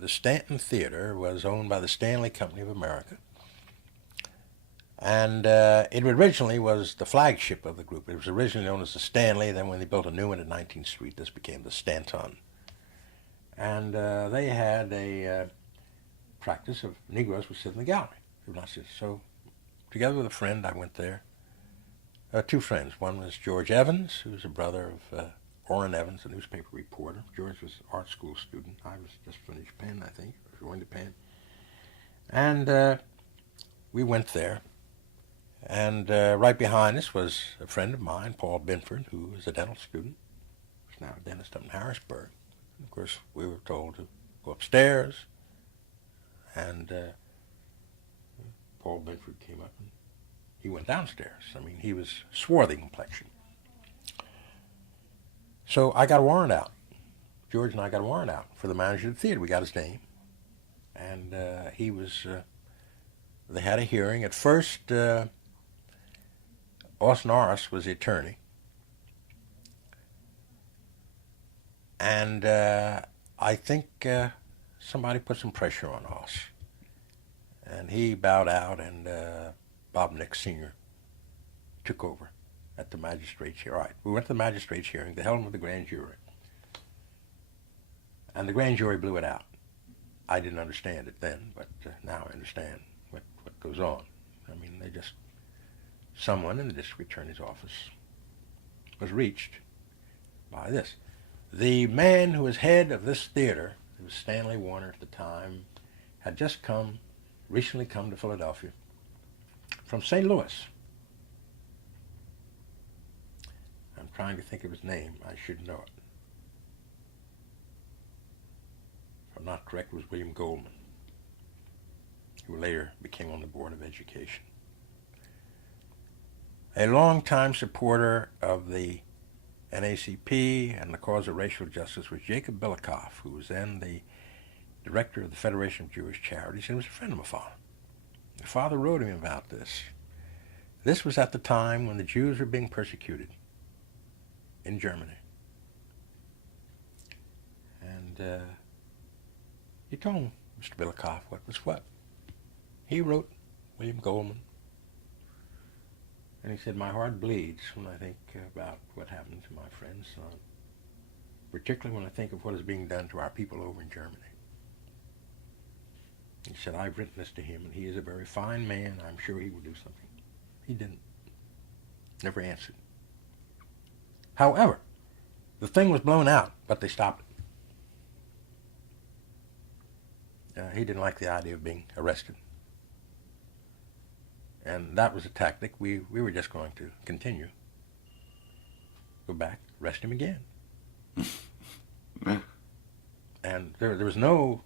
the Stanton Theatre was owned by the Stanley Company of America. And it originally was the flagship of the group. It was originally known as the Stanley. Then when they built a new one at 19th Street, this became the Stanton. And they had a practice of Negroes would sit in the gallery. So together with a friend, I went there. Two friends. One was George Evans, who was a brother of Orrin Evans, a newspaper reporter. George was an art school student. I was just finished Penn, I think, or going to Penn. And we went there. And right behind us was a friend of mine, Paul Binford, who was a dental student. He's now a dentist up in Harrisburg. And of course, we were told to go upstairs. And Paul Binford came up and he went downstairs. I mean, he was swarthy complexion. So I got a warrant out. George and I got a warrant out for the manager of the theater. We got his name. And he was, they had a hearing. At first, Austin Norris was the attorney. And I think somebody put some pressure on Aus. And he bowed out, and Bob Nix Sr. took over at the magistrate's hearing. All right, we went to the magistrate's hearing. They held him with the grand jury. And the grand jury blew it out. I didn't understand it then, but now I understand what goes on. I mean, they just, someone in the district attorney's office was reached by this. The man who was head of this theater, it was Stanley Warner at the time, had just recently come to Philadelphia from St. Louis. I'm trying to think of his name. I should know it. If I'm not correct, it was William Goldman, who later became on the Board of Education. A longtime supporter of the NACP and the cause of racial justice was Jacob Bilikoff, who was then the director of the Federation of Jewish Charities, and was a friend of my father. My father wrote him about this. This was at the time when the Jews were being persecuted in Germany. And he told Mr. Bilikoff what was what. He wrote William Goldman. And he said, my heart bleeds when I think about what happened to my friend's son, particularly when I think of what is being done to our people over in Germany. He said, I've written this to him, and he is a very fine man. I'm sure he will do something. He didn't. Never answered. However, the thing was blown out, but they stopped it. He didn't like the idea of being arrested. And that was a tactic. We were just going to continue. Go back, arrest him again. And there was no,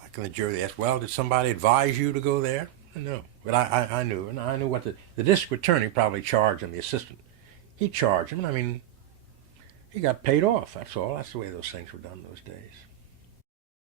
like in the jury, they asked, well, did somebody advise you to go there? No. But I knew, and I knew what the district attorney probably charged him, the assistant. He charged him, and I mean, he got paid off, that's all. That's the way those things were done those days.